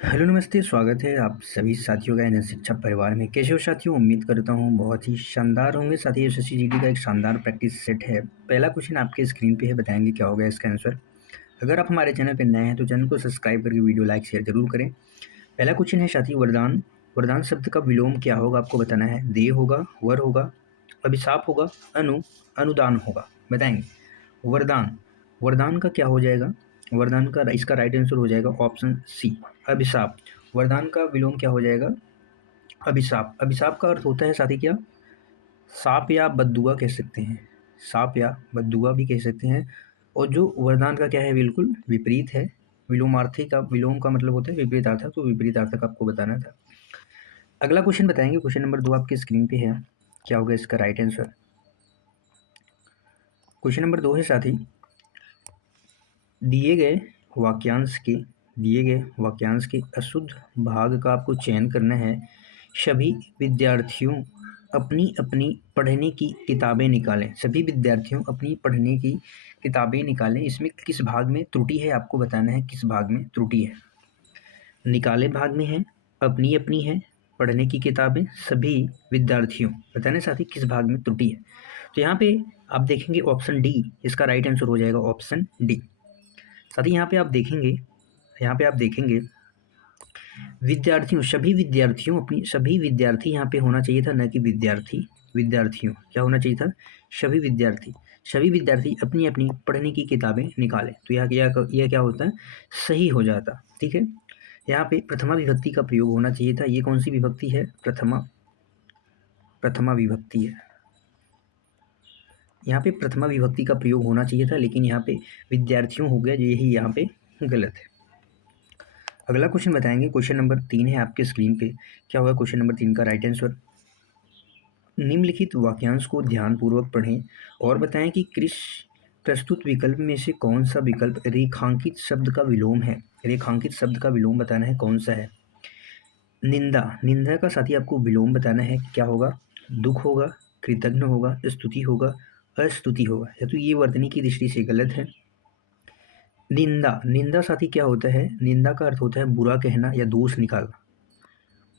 Hello नमस्ते, स्वागत है आप सभी साथियों का एनएस शिक्षा परिवार में। कैसे हो साथियों? उम्मीद करता हूँ बहुत ही शानदार होंगे। साथ ही एसएससी जीडी का एक शानदार प्रैक्टिस सेट है। पहला क्वेश्चन आपके स्क्रीन पे है, बताएंगे क्या होगा इसका आंसर। अगर आप हमारे चैनल पर नए हैं तो चैनल को सब्सक्राइब करके वीडियो लाइक शेयर जरूर करें। पहला क्वेश्चन है साथी, वरदान। वरदान शब्द का विलोम क्या होगा आपको बताना है। दे होगा, वर होगा, अभिशाप होगा, अनुदान होगा। बताएंगे। वरदान, वरदान का क्या हो जाएगा? वरदान का इसका राइट आंसर हो जाएगा ऑप्शन सी, अभिशाप। वरदान का विलोम क्या हो जाएगा? अभिशाप। अभिशाप का अर्थ होता है साथी क्या? साप या बद्दुआ कह सकते हैं। साप या बद्दुआ भी कह सकते हैं। और जो वरदान का क्या है, बिल्कुल विपरीत है। विलोमार्थी का, विलोम का मतलब होता है विपरीत अर्थ, तो विपरीत अर्थ का आपको बताना था। अगला क्वेश्चन बताएंगे, क्वेश्चन नंबर 2 आपकी स्क्रीन पे है। क्या होगा इसका राइट आंसर? क्वेश्चन नंबर 2 है साथी, दिए गए वाक्यांश के अशुद्ध भाग का आपको चयन करना है। सभी विद्यार्थियों अपनी अपनी पढ़ने की किताबें निकालें। सभी विद्यार्थियों अपनी पढ़ने की किताबें निकालें। इसमें किस भाग में त्रुटि है आपको बताना है, किस भाग में त्रुटि है। निकाले भाग में है, अपनी अपनी है, पढ़ने की किताबें, सभी विद्यार्थियों। बताना साथी किस भाग में त्रुटि है। तो यहाँ पे आप देखेंगे ऑप्शन डी इसका राइट आंसर हो जाएगा, ऑप्शन डी। साथी यहाँ पे आप देखेंगे, विद्यार्थियों, सभी विद्यार्थियों अपनी, सभी विद्यार्थी यहाँ पे होना चाहिए था, न कि विद्यार्थी। विद्यार्थियों क्या होना चाहिए था? सभी विद्यार्थी अपनी अपनी पढ़ने की किताबें निकालें। तो यह क्या होता है? सही हो जाता। ठीक है। यहाँ पे प्रथमा विभक्ति का प्रयोग होना चाहिए था। ये कौन सी विभक्ति है? प्रथमा विभक्ति है। यहाँ पे प्रथमा विभक्ति का प्रयोग होना चाहिए था, लेकिन यहाँ पे विद्यार्थियों हो गया, यही यहाँ पे गलत है। अगला क्वेश्चन बताएंगे, क्वेश्चन नंबर 3 है आपके स्क्रीन पे। क्या होगा क्वेश्चन नंबर 3 का राइट आंसर? निम्नलिखित वाक्यांश को ध्यानपूर्वक पढ़ें और बताएं कि कृष प्रस्तुत विकल्प में से कौन सा विकल्प रेखांकित शब्द का विलोम है। रेखांकित शब्द का विलोम बताना है कौन सा है। निंदा, निंदा का साथी आपको विलोम बताना है, क्या होगा? दुख होगा, कृतघ्न होगा, स्तुति होगा, अस्तुति होगा। या तो ये वर्तनी की दृष्टि से गलत है। निंदा, निंदा साथी क्या होता है? निंदा का अर्थ होता है बुरा कहना या दोष निकालना।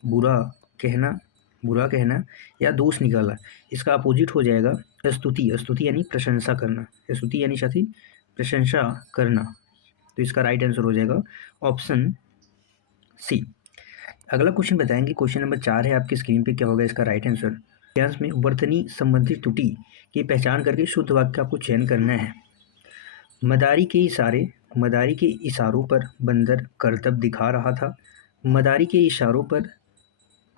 बुरा कहना, बुरा कहना या दोष निकालना। इसका अपोजिट हो जाएगा स्तुति। स्तुति यानी प्रशंसा करना। स्तुति यानी साथी प्रशंसा करना। तो इसका राइट आंसर हो जाएगा ऑप्शन सी। अगला क्वेश्चन बताएंगे, क्वेश्चन नंबर 4 है आपकी स्क्रीन पे। क्या होगा इसका राइट आंसर? वाक्यांश में वर्तनी संबंधित त्रुटि की पहचान करके शुद्ध वाक्य का आपको चयन करना है। मदारी के इशारों पर बंदर करतब दिखा रहा था। मदारी के इशारों पर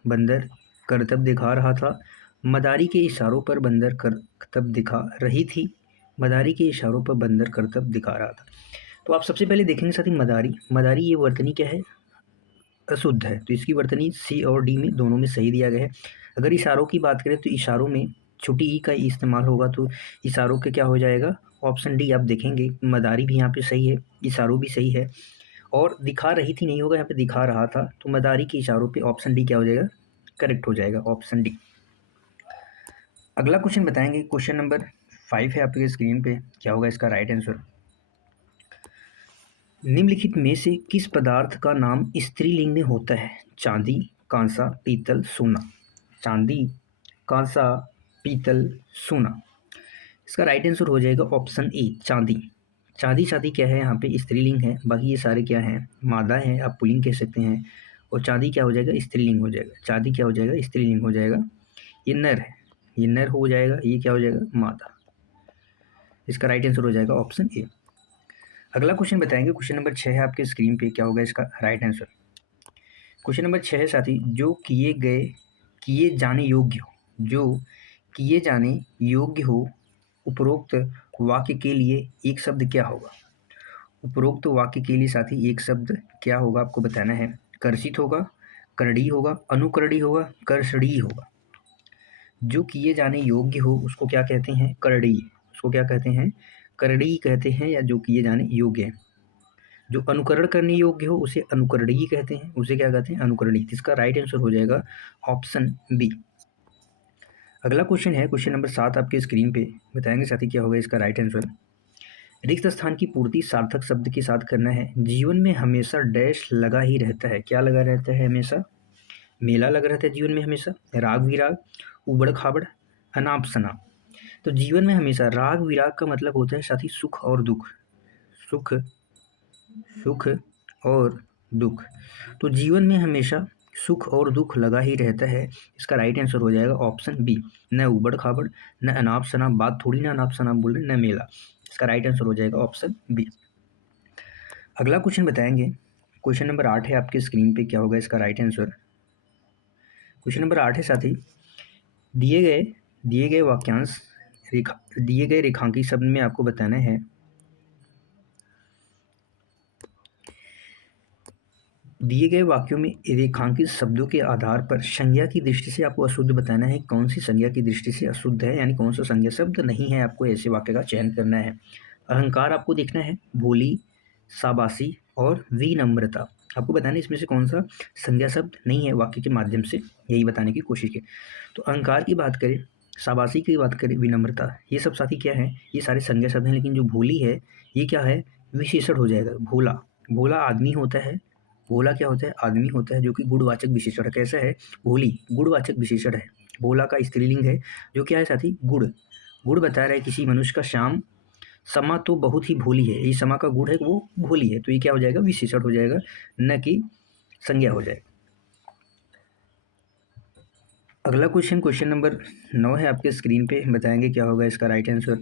बंदर करतब दिखा रहा था। मदारी के इशारों पर बंदर करतब दिखा रही थी। मदारी के इशारों पर बंदर करतब दिखा रहा था। तो आप सबसे पहले देखेंगे साथी, मदारी, मदारी ये वर्तनी क्या है? अशुद्ध है। तो इसकी वर्तनी सी और डी में दोनों में सही दिया गया है। अगर इशारों की बात करें तो इशारों में छोटी ई का इस्तेमाल होगा, तो इशारों के क्या हो जाएगा? Option D. आप देखेंगे मदारी भी यहाँ पे सही है, इशारों भी सही है, और दिखा रही थी नहीं होगा, यहाँ पे दिखा रहा था। तो मदारी के इशारों पे ऑप्शन डी क्या हो जाएगा? करेक्ट हो जाएगा, ऑप्शन डी। अगला क्वेश्चन बताएंगे, क्वेश्चन नंबर 5 है आपके स्क्रीन पे। क्या होगा इसका राइट आंसर? निम्नलिखित में से किस पदार्थ का नाम स्त्रीलिंग में होता है? चांदी, कांसा, पीतल, सोना। चांदी, कांसा, पीतल, सोना। इसका राइट आंसर हो जाएगा ऑप्शन ए, चांदी। चांदी साथी क्या है? यहाँ पे स्त्रीलिंग है, बाकी ये सारे क्या हैं? मादा है, आप पुल्लिंग कह सकते हैं। और चांदी क्या हो जाएगा? स्त्रीलिंग हो जाएगा। चांदी क्या हो जाएगा? स्त्रीलिंग हो जाएगा। ये नर है, ये नर हो जाएगा। ये क्या हो जाएगा? मादा। इसका राइट आंसर हो जाएगा ऑप्शन ए। अगला क्वेश्चन बताएंगे, क्वेश्चन नंबर 6 है आपके स्क्रीन पे। क्या होगा इसका राइट आंसर? क्वेश्चन नंबर 6 है साथी, जो किए जाने योग्य हो, जो किए जाने योग्य हो, उपरोक्त वाक्य के लिए एक शब्द क्या होगा? उपरोक्त वाक्य के लिए साथी एक शब्द क्या होगा आपको बताना है। कर्षित होगा, करड़ी होगा, अनुकरड़ी होगा, कर्षड़ी होगा। जो किए जाने योग्य हो उसको क्या कहते हैं? करड़ी। उसको क्या कहते हैं? करड़ी कहते हैं, या जो किए जाने योग्य है। जो अनुकरण करने योग्य हो उसे अनुकरणी कहते हैं, उसे क्या कहते हैं? अनुकरणी। इसका राइट आंसर हो जाएगा ऑप्शन बी। अगला क्वेश्चन है क्वेश्चन नंबर 7 आपके स्क्रीन पे। बताएंगे साथी क्या होगा इसका राइट आंसर? रिक्त स्थान की पूर्ति सार्थक शब्द के साथ करना है। जीवन में हमेशा डैश लगा ही रहता है। क्या लगा रहता है हमेशा? मेला लगा रहता है जीवन में हमेशा। राग विराग, उबड़ खाबड़, अनाप शनाप। तो जीवन में हमेशा राग विराग का मतलब होता है साथी सुख और दुख। सुख सुख और दुख। तो जीवन में हमेशा सुख और दुख लगा ही रहता है। इसका राइट आंसर हो जाएगा ऑप्शन बी। न उबड़ खाबड़, न अनाप शनाप, बात थोड़ी ना अनाप शनाप बोल रहे, न मेला। इसका राइट आंसर हो जाएगा ऑप्शन बी। अगला क्वेश्चन बताएंगे। क्वेश्चन नंबर 8 है आपके स्क्रीन पे। क्या होगा इसका राइट आंसर? क्वेश्चन नंबर 8 है साथी, दिए गए वाक्यांश दिए गए रेखांकित शब्द में आपको बताना है। दिए गए वाक्यों में रेखांकित शब्दों के आधार पर संज्ञा की दृष्टि से आपको अशुद्ध बताना है। कौन सी संज्ञा की दृष्टि से अशुद्ध है, यानी कौन सा संज्ञा शब्द नहीं है, आपको ऐसे वाक्य का चयन करना है। अहंकार आपको देखना है, भोली, शाबाशी और विनम्रता। आपको बताना है इसमें से कौन सा संज्ञा शब्द नहीं है वाक्य के माध्यम से, यही बताने की कोशिश की। तो अहंकार की बात करें, शाबाशी की बात करें, विनम्रता, ये सब साथी क्या है? ये सारे संज्ञा शब्द हैं। लेकिन जो भोली है ये क्या है? विशेषण हो जाएगा। भोला, भोला आदमी होता है। भोला क्या होता है? आदमी होता है, जो कि गुणवाचक विशेषण है। कैसा है? भोली गुणवाचक विशेषण है। भोला का स्त्रीलिंग है, जो क्या है साथी? गुण। गुण बता रहा है किसी मनुष्य का। श्याम, समा तो बहुत ही भोली है। ये समा का गुण है, वो भोली है। तो ये क्या हो जाएगा? विशेषण हो जाएगा, न कि संज्ञा हो जाएगा। अगला क्वेश्चन, क्वेश्चन नंबर 9 है आपके स्क्रीन पे। बताएंगे क्या होगा इसका राइट आंसर।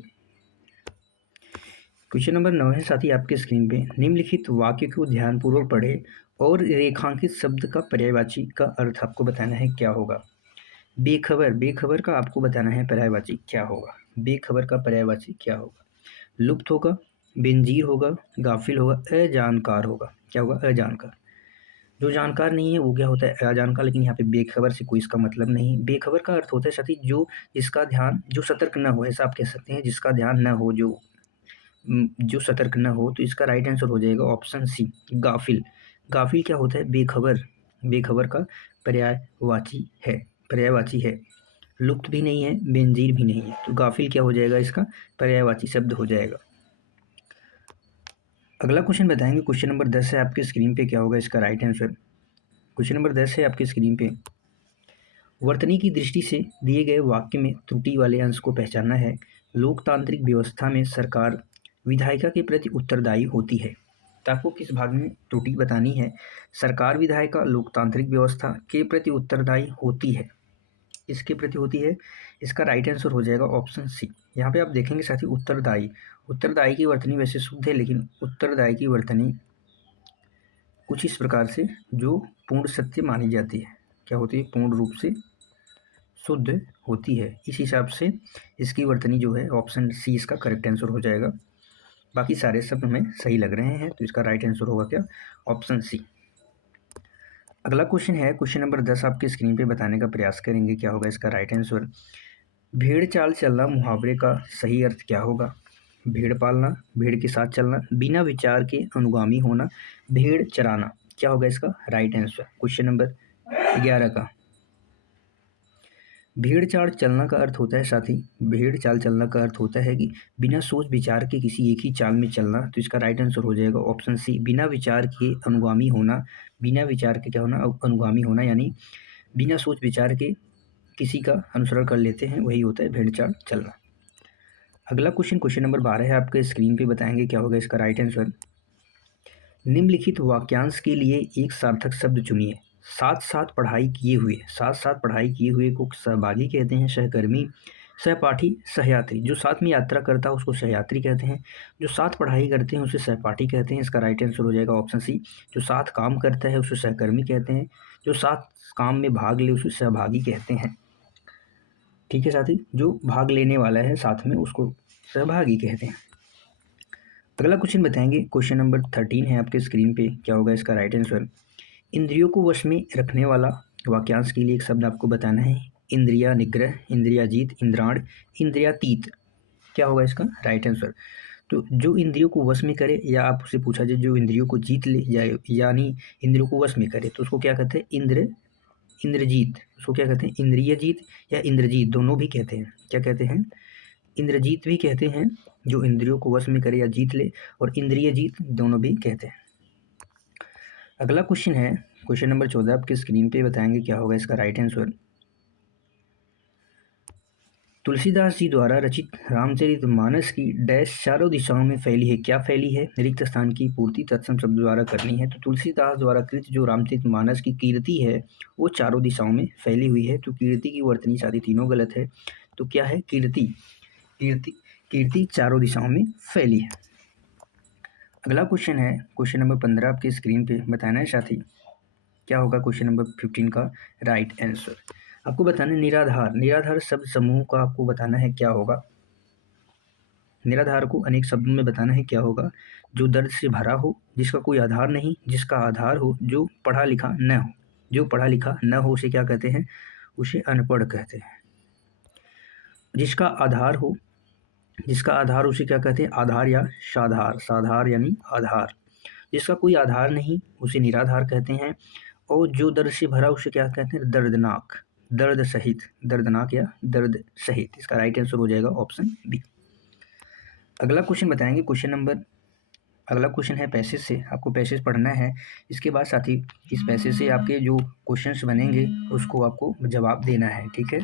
क्वेश्चन नंबर 9 है साथी आपके स्क्रीन पे। निम्नलिखित वाक्य को ध्यानपूर्वक पढ़े और रेखांकित शब्द का पर्यायवाची का अर्थ आपको बताना है। क्या होगा? बेखबर, बेखबर का आपको बताना है पर्यायवाची क्या होगा। बेखबर का पर्यायवाची क्या होगा? लुप्त होगा, बेनजीर होगा, गाफिल होगा, अजानकार होगा। क्या होगा? अजानकार। जो जानकार नहीं है वो क्या होता है? अजानकार। लेकिन यहाँ पे बेखबर से कोई इसका मतलब नहीं। बेखबर का अर्थ होता है साथी जो जिसका ध्यान, जो सतर्क न हो, ऐसा आप कह सकते हैं। जिसका ध्यान न हो, जो सतर्क न हो। तो इसका राइट आंसर हो जाएगा ऑप्शन सी, गाफिल। गाफिल क्या होता है? बेखबर। बेखबर का पर्यायवाची है, पर्यायवाची है। लुप्त भी नहीं है, बेनजीर भी नहीं है। तो गाफिल क्या हो जाएगा? इसका पर्यायवाची शब्द हो जाएगा। अगला क्वेश्चन बताएंगे। क्वेश्चन नंबर 10 है आपके स्क्रीन पे। क्या होगा इसका राइट आंसर? क्वेश्चन नंबर 10 है आपकी स्क्रीन पे। वर्तनी की दृष्टि से दिए गए वाक्य में त्रुटि वाले अंश को पहचानना है। लोकतांत्रिक व्यवस्था में सरकार विधायिका के प्रति उत्तरदायी होती है। तो आपको किस भाग में त्रुटि बतानी है? सरकार विधायिका लोकतांत्रिक व्यवस्था के प्रति उत्तरदायी होती है। इसके प्रति होती है। इसका राइट आंसर हो जाएगा ऑप्शन सी। यहाँ पे आप देखेंगे साथी, उत्तरदायी। उत्तरदायी की वर्तनी वैसे शुद्ध है, लेकिन उत्तरदायी की वर्तनी कुछ इस प्रकार से जो पूर्ण सत्य मानी जाती है। क्या होती है? पूर्ण रूप से शुद्ध होती है। इस हिसाब से इसकी वर्तनी जो है, ऑप्शन सी इसका करेक्ट आंसर हो जाएगा। बाकी सारे शब्द हमें सही लग रहे हैं, तो इसका राइट आंसर होगा क्या? Option C. अगला क्वेश्चन है, क्वेश्चन नंबर 10 आपके स्क्रीन पे बताने का प्रयास करेंगे। क्या होगा इसका राइट आंसर? भेड़ चाल चलना मुहावरे का सही अर्थ क्या होगा? भेड़ पालना, भेड़ के साथ चलना, बिना विचार के अनुगामी होना, भेड़ चराना। क्या होगा इसका राइट आंसर? क्वेश्चन नंबर 11 का। भेड़ चाल चलना का अर्थ होता है साथी, भेड़ चाल चलना का अर्थ होता है कि बिना सोच विचार के किसी एक ही चाल में चलना। तो इसका राइट आंसर हो जाएगा ऑप्शन सी, बिना विचार के अनुगामी होना। बिना विचार के क्या होना? अनुगामी होना, यानी बिना सोच विचार के किसी का अनुसरण कर लेते हैं, वही होता है भेड़ चाल चलना। अगला क्वेश्चन, क्वेश्चन नंबर 12 है आपके स्क्रीन पे। बताएंगे क्या होगा इसका राइट आंसर। निम्नलिखित वाक्यांश के लिए एक सार्थक शब्द चुनिए। साथ साथ पढ़ाई किए हुए, साथ साथ पढ़ाई किए हुए को सहभागी कहते हैं, सहकर्मी, सहपाठी, सहयात्री। जो साथ में यात्रा करता है उसको सहयात्री कहते हैं। जो साथ पढ़ाई करते हैं उसे सहपाठी कहते हैं। इसका राइट आंसर हो जाएगा ऑप्शन सी। जो साथ काम करता है उसे सहकर्मी कहते हैं। जो साथ काम में भाग ले उसे सहभागी कहते हैं। ठीक है साथी, जो भाग लेने वाला है साथ में उसको सहभागी कहते हैं। अगला क्वेश्चन बताएंगे। क्वेश्चन नंबर 13 है आपके स्क्रीन पे। क्या होगा इसका राइट आंसर? इंद्रियों को वश में रखने वाला वाक्यांश के लिए एक शब्द आपको बताना है। इंद्रिया निग्रह, इंद्रियाजीत, इंद्राण, इंद्रियातीत। क्या होगा इसका राइट आंसर? तो जो इंद्रियों को वश में करे, या आपसे पूछा जाए जो इंद्रियों को जीत ले, यानी इंद्रियों को वश में करे, तो उसको क्या कहते हैं? इंद्रजीत। उसको क्या कहते हैं? इंद्रिय जीत या इंद्रजीत, दोनों भी कहते हैं। क्या कहते हैं? इंद्रजीत भी कहते हैं, जो इंद्रियों को वश में करे या जीत ले, और इंद्रिय जीत दोनों भी कहते हैं। अगला क्वेश्चन है क्वेश्चन नंबर 14, आपके स्क्रीन पे बताएंगे क्या होगा इसका राइट आंसर। तुलसीदास जी द्वारा रचित रामचरितमानस की डैश चारों दिशाओं में फैली है, क्या फैली है? रिक्त स्थान की पूर्ति तत्सम शब्द द्वारा करनी है। तो तुलसीदास द्वारा कृत जो रामचरितमानस की कीर्ति है वो चारों दिशाओं में फैली हुई है। तो कीर्ति की वर्तनी शादी तीनों गलत है। तो क्या है? कीर्ति। कीर्ति कीर्ति चारों दिशाओं में फैली है। अगला क्वेश्चन है क्वेश्चन नंबर 15, आपके स्क्रीन पे बताना है साथी क्या होगा क्वेश्चन नंबर 15 का राइट आंसर। आपको बताना है निराधार। निराधार शब्द समूह का आपको बताना है क्या होगा। निराधार को अनेक शब्दों में बताना है क्या होगा। जो दर्द से भरा हो, जिसका कोई आधार नहीं, जिसका आधार हो, जो पढ़ा लिखा न हो। जो पढ़ा लिखा न हो उसे क्या कहते हैं? उसे अनपढ़ कहते हैं। जिसका आधार हो, जिसका आधार उसे क्या कहते हैं? आधार या साधार। साधार यानी आधार। जिसका कोई आधार नहीं उसे निराधार कहते हैं। और जो दर्द से भरा उसे क्या कहते हैं? दर्दनाक। दर्द सहित, दर्दनाक या दर्द सहित। इसका राइट आंसर हो जाएगा ऑप्शन बी। अगला क्वेश्चन बताएंगे क्वेश्चन नंबर, अगला क्वेश्चन है पैसेज से। आपको पैसेज पढ़ना है। इसके बाद साथी इस पैसेज से आपके जो क्वेश्चंस बनेंगे उसको आपको जवाब देना है, ठीक है।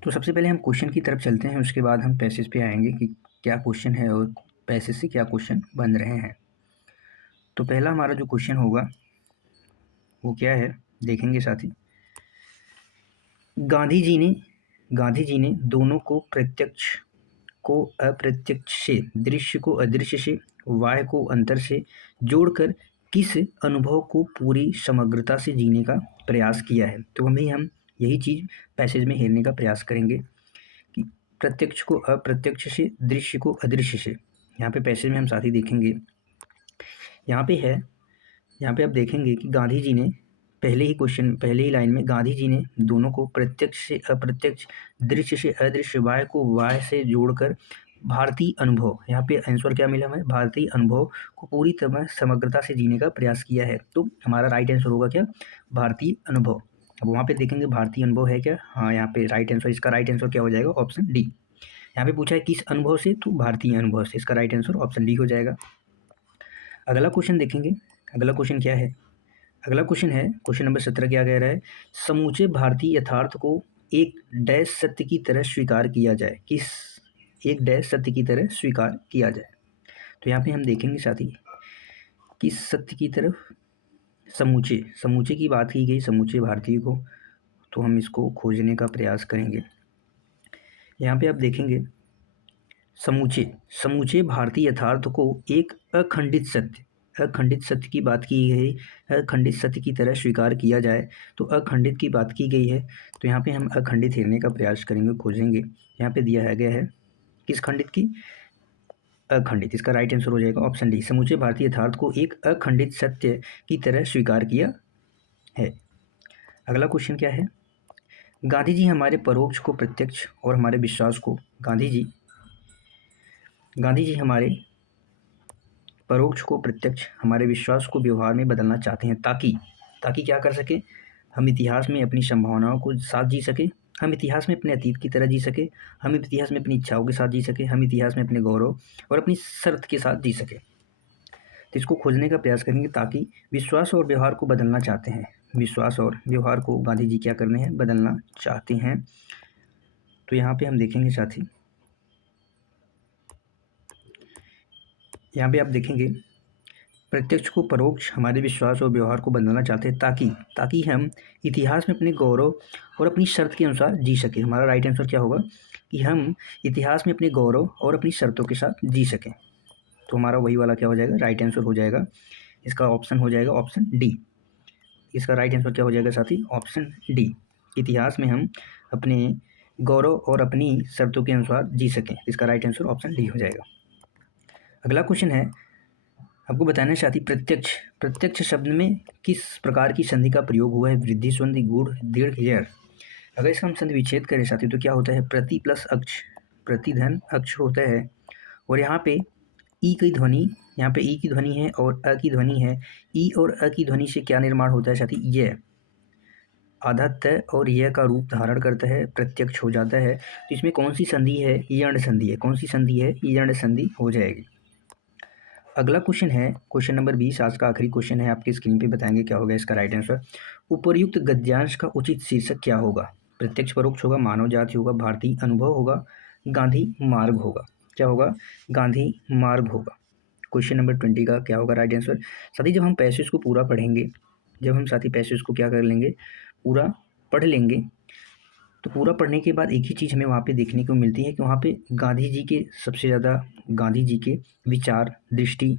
तो सबसे पहले हम क्वेश्चन की तरफ चलते हैं, उसके बाद हम पैसेज पे आएंगे कि क्या क्वेश्चन है और पैसेज से क्या क्वेश्चन बन रहे हैं। तो पहला हमारा जो क्वेश्चन होगा वो क्या है देखेंगे साथी। गांधी जी ने दोनों को प्रत्यक्ष को अप्रत्यक्ष से, दृश्य को अदृश्य से, वाह्य को अंतर से जोड़कर किस अनुभव को पूरी समग्रता से जीने का प्रयास किया है। तो हम यही चीज़ पैसेज में हेरने का प्रयास करेंगे कि प्रत्यक्ष को अप्रत्यक्ष से, दृश्य को अदृश्य से। यहाँ पे पैसेज में हम साथ ही देखेंगे। यहाँ पे आप देखेंगे कि गांधी जी ने पहले ही लाइन में गांधी जी ने दोनों को प्रत्यक्ष से अप्रत्यक्ष, दृश्य से अदृश्य, वाह्य को वाह्य से जोड़कर भारतीय अनुभव, यहाँ पे आंसर क्या मिला हमें? भारतीय अनुभव को पूरी तरह समग्रता से जीने का प्रयास किया है। तो हमारा राइट आंसर होगा क्या? भारतीय अनुभव। अब वहाँ पे देखेंगे भारतीय अनुभव है क्या? हाँ, यहाँ पे राइट आंसर, इसका राइट आंसर क्या हो जाएगा? Option D. यहाँ पे पूछा है किस अनुभव से, तो भारतीय अनुभव से। इसका राइट आंसर ऑप्शन डी हो जाएगा। अगला क्वेश्चन देखेंगे। अगला क्वेश्चन क्या है? अगला क्वेश्चन है क्वेश्चन नंबर 17, क्या कह रहा है? समूचे भारतीय यथार्थ को एक डैश सत्य की तरह स्वीकार किया जाए। किस एक डैश सत्य की तरह स्वीकार किया जाए। तो यहाँ पे हम देखेंगे साथी किस सत्य की तरफ, समूचे की बात की गई, समूचे भारतीय को। तो हम इसको खोजने का प्रयास करेंगे। यहाँ पे आप देखेंगे समूचे भारतीय यथार्थ को एक अखंडित सत्य की बात की गई, अखंडित सत्य की तरह स्वीकार किया जाए। तो अखंडित की बात की गई है, तो यहाँ पे हम अखंडित हेरने का प्रयास करेंगे, खोजेंगे। यहाँ पे दिया गया है किस खंडित की? अखंडित। इसका राइट आंसर हो जाएगा ऑप्शन डी। समूचे भारतीय यथार्थ को एक अखंडित सत्य की तरह स्वीकार किया है। अगला क्वेश्चन क्या है? गांधी जी हमारे परोक्ष को प्रत्यक्ष और हमारे विश्वास को, गांधी जी हमारे परोक्ष को प्रत्यक्ष, हमारे विश्वास को व्यवहार में बदलना चाहते हैं, ताकि क्या कर सके? हम इतिहास में अपनी संभावनाओं को साथ जी सके, हम इतिहास में अपने अतीत की तरह जी सके, हम इतिहास में अपनी इच्छाओं के साथ जी सके, हम इतिहास में अपने गौरव और अपनी शर्त के साथ जी सके। तो इसको खोजने का प्रयास करेंगे। ताकि विश्वास और व्यवहार को बदलना चाहते हैं, विश्वास और व्यवहार को गांधी जी क्या करने हैं? बदलना चाहते हैं। तो यहाँ पे हम देखेंगे साथी, यहाँ पे आप देखेंगे प्रत्यक्ष को परोक्ष, हमारे विश्वास और व्यवहार को बदलना चाहते हैं ताकि हम इतिहास में अपने गौरव और अपनी शर्त के अनुसार जी सकें। हमारा राइट आंसर क्या होगा? कि हम इतिहास में अपने गौरव और अपनी शर्तों के साथ जी सकें। तो हमारा वही वाला क्या हो जाएगा? राइट आंसर हो जाएगा। इसका ऑप्शन हो जाएगा ऑप्शन डी। इसका राइट आंसर क्या हो जाएगा साथी? Option D. इतिहास में हम अपने गौरव और अपनी शर्तों के अनुसार जी सकें। इसका राइट आंसर ऑप्शन डी हो जाएगा। अगला क्वेश्चन है, आपको बताना है साथी प्रत्यक्ष शब्द में किस प्रकार की संधि का प्रयोग हुआ है? वृद्धि संधि, गुण, दीर्घ, यर। अगर इसका हम संधि विच्छेद करें साथी तो क्या होता है? प्रति प्लस अक्ष, प्रतिधन अक्ष होता है। और यहाँ पे ई की ध्वनि, यहाँ पे ई की ध्वनि है और अ की ध्वनि है। ई और अ की ध्वनि से क्या निर्माण होता है साथी? ये। आधा तय और यह का रूप धारण करता है, प्रत्यक्ष हो जाता है, तो इसमें कौन सी संधि है? यण संधि है। कौन सी संधि है? यण संधि हो जाएगी। अगला क्वेश्चन है क्वेश्चन नंबर 20, आज का आखिरी क्वेश्चन है, आपकी स्क्रीन पे बताएंगे क्या होगा इसका राइट आंसर। उपर्युक्त गद्यांश का उचित शीर्षक क्या होगा? प्रत्यक्ष परोक्ष होगा, मानव जाति होगा, भारतीय अनुभव होगा, गांधी मार्ग होगा। क्या होगा? गांधी मार्ग होगा। क्वेश्चन नंबर 20 का क्या होगा राइट आंसर। साथी जब हम पैसेज को पूरा पढ़ेंगे, जब हम साथी पैसेज को क्या कर लेंगे, पूरा पढ़ लेंगे, तो पूरा पढ़ने के बाद एक ही चीज़ हमें वहाँ पे देखने को मिलती है कि वहाँ पे गांधी जी के सबसे ज़्यादा, गांधी जी के विचार, दृष्टि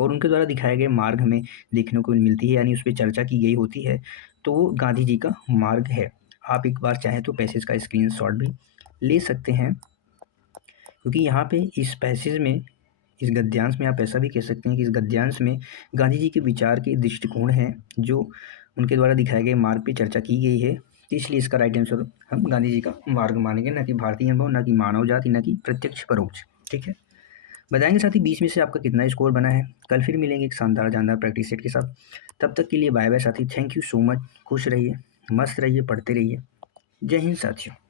और उनके द्वारा दिखाए गए मार्ग हमें देखने को मिलती है, यानी उस पर चर्चा की गई होती है, तो वो गांधी जी का मार्ग है। आप एक बार चाहें तो पैसेज का स्क्रीनशॉट भी ले सकते हैं, क्योंकि यहाँ पे इस पैसेज में, इस गद्यांश में आप ऐसा भी कह सकते हैं कि इस गद्यांश में गांधी जी के विचार के दृष्टिकोण हैं जो उनके द्वारा दिखाए गए मार्ग पे चर्चा की गई है, तो इसलिए इसका राइट आंसर हम गांधी जी का मार्ग मानेंगे, ना कि भारतीय अनुभव, ना कि मानव जाति, ना कि प्रत्यक्ष परोक्ष। ठीक है, बताएंगे साथ ही 20 में से आपका कितना स्कोर बना है। कल फिर मिलेंगे एक शानदार जानदार प्रैक्टिस सेट के साथ। तब तक के लिए बाय बाय साथी, थैंक यू सो मच। खुश रहिए, मस्त रहिए, पढ़ते रहिए। जय हिंद साथियों।